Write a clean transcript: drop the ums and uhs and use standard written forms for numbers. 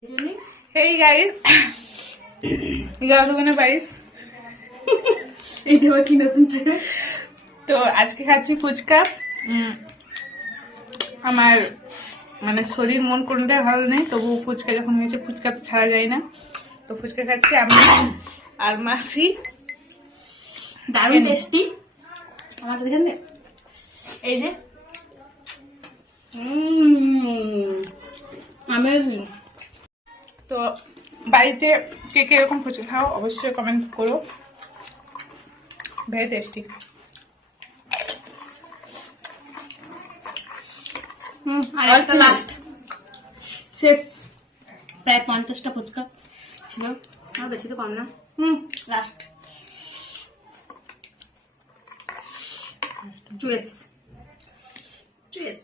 Hey guys, 11:22 এইটা কি নতুন ট্রেন? তো আজকে খাচ্ছি ফুচকা। আমার মানে শরীর মন কোনোটাই ভালো নেই, তবু ফুচকা যখন হয়েছে ফুচকা তো ছাড়া যায় না। তো ফুচকা খাচ্ছি আমি আর মাসি। দারুণ টেস্টি। আমার দেখেন না, এই যে অ্যামেজিং। তো বাড়িতে কে কে এরকম ফুচকা খাও অবশ্যই কমেন্ট করো। Very tasty. আর একটা লাস্ট শেষ। প্রায় 50টা ফুচকা ছিল, আর বেশি তো কম না। লাস্ট চুয়েস চুয়েস